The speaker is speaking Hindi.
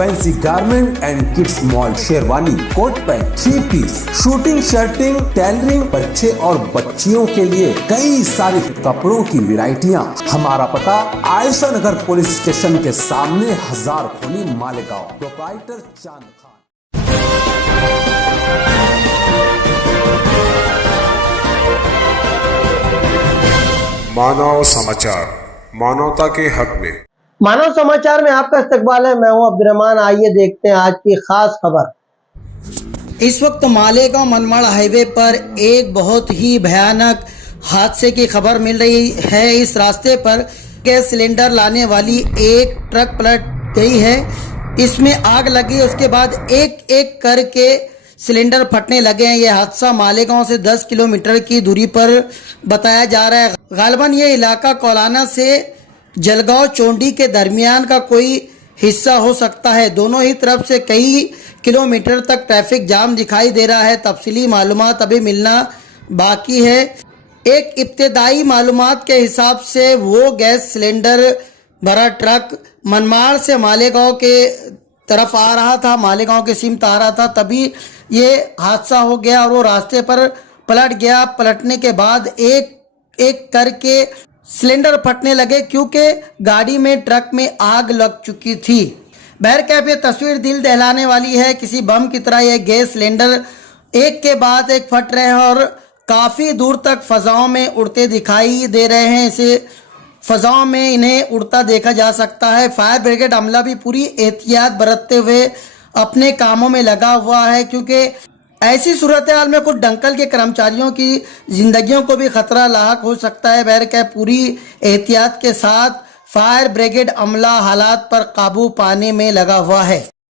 Fancy garment and kids mall, sherwani, coat pant, 3 piece, shooting, shirting, tailoring, बच्चे और बच्चियों के लिए कई सारे कपड़ों की वैरायटियां। हमारा पता आयशा नगर पुलिस स्टेशन के सामने, हजार खोली, मालेगांव। प्रोप्राइटर चांद खान। मानव समाचार, मानवता के हक में। मानव समाचार में आपका इस्तकबाल है। मैं हूं अब्दुर्रहमान। आइए देखते हैं आज की खास खबर। इस वक्त मालेगांव मनमाड़ हाईवे पर एक बहुत ही भयानक हादसे की खबर मिल रही है। इस रास्ते पर गैस सिलेंडर लाने वाली एक ट्रक पलट गई है। इसमें आग लगी, उसके बाद एक एक करके सिलेंडर फटने लगे हैं। यह हादसा मालेगांव से 10 किलोमीटर की दूरी पर बताया जा रहा है। गालिबन ये इलाका कोलाना से जलगांव चोंडी के दरमियान का कोई हिस्सा हो सकता है। दोनों ही तरफ से कई किलोमीटर तक ट्रैफिक जाम दिखाई दे रहा है। तफसीली मालूमात अभी मिलना बाकी है। एक इब्तदाई मालूमात के हिसाब से वो गैस सिलेंडर भरा ट्रक मनमाड़ से मालेगांव के तरफ आ रहा था, मालेगांव के सिमत आ रहा था, तभी ये हादसा हो गया और वो रास्ते पर पलट गया। पलटने के बाद एक एक करके सिलेंडर फटने लगे क्योंकि गाड़ी में, ट्रक में आग लग चुकी थी। बहरकैफ ये तस्वीर दिल दहलाने वाली है। किसी बम की तरह ये गैस सिलेंडर एक के बाद एक फट रहे हैं और काफ़ी दूर तक फजाओं में उड़ते दिखाई दे रहे हैं। इसे फजाओं में इन्हें उड़ता देखा जा सकता है। फायर ब्रिगेड अमला भी पूरी एहतियात बरतते हुए अपने कामों में लगा हुआ है क्योंकि ऐसी सूरत हाल में कुछ दंकल के कर्मचारियों की जिंदगियों को भी खतरा लाक हो सकता है। बहरकैफ पूरी एहतियात के साथ फायर ब्रिगेड अमला हालात पर काबू पाने में लगा हुआ है।